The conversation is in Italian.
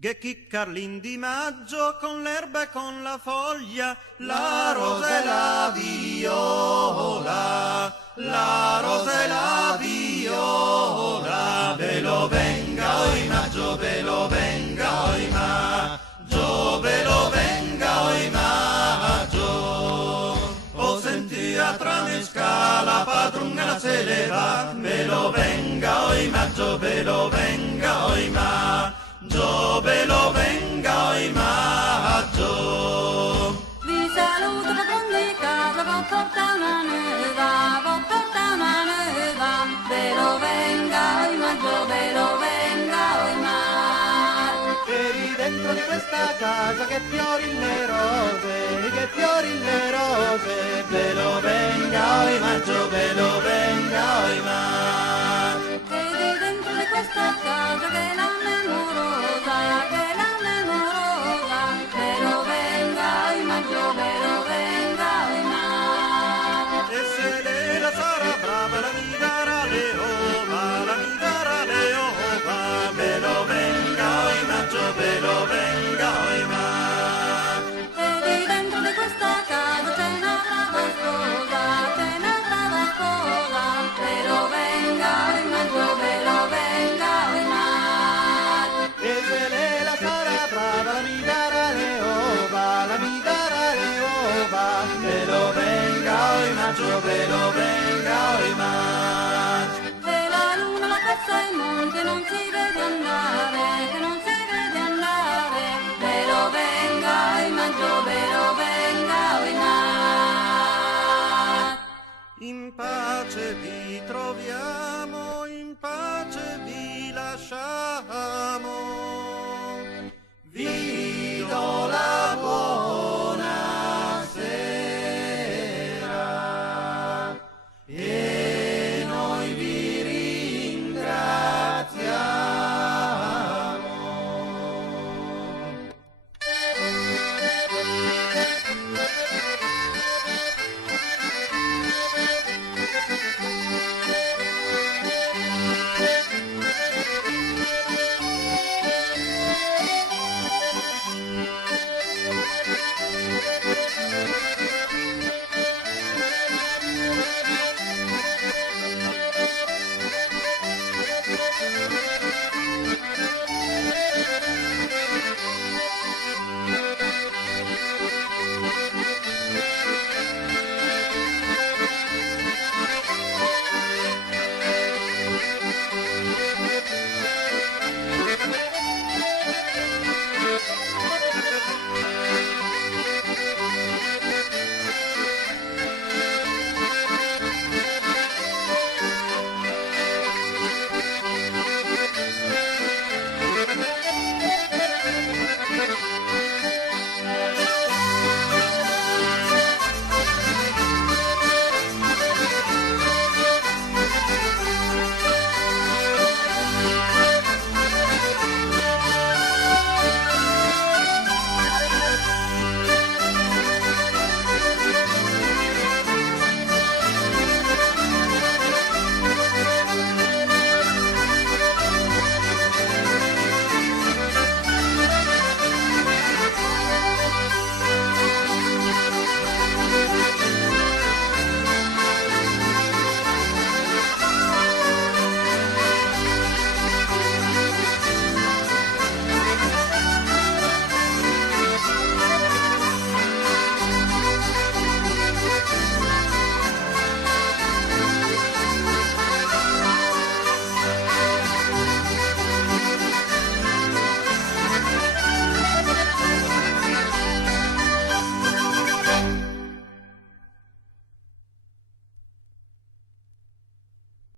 Che chiccarlin di maggio con l'erba e con la foglia, la rosa e la viola, la rosa e la viola, ve lo venga oi maggio, ve lo venga oi maggio, ve lo venga oi maggio. O sentia tramesca la padrona se le va, ve lo venga oi maggio, ve lo venga oi maggio. Ve lo venga oi maggio. Vi saluto padron di casa, vo porta una nuova, vo porta una nuova. Ve lo venga oi maggio, ve lo venga oi maggio. Eri dentro di questa casa che fiori le rose, che fiori le rose. Ve lo venga oi maggio, ve lo venga oi maggio. Eri dentro di questa casa che la memoria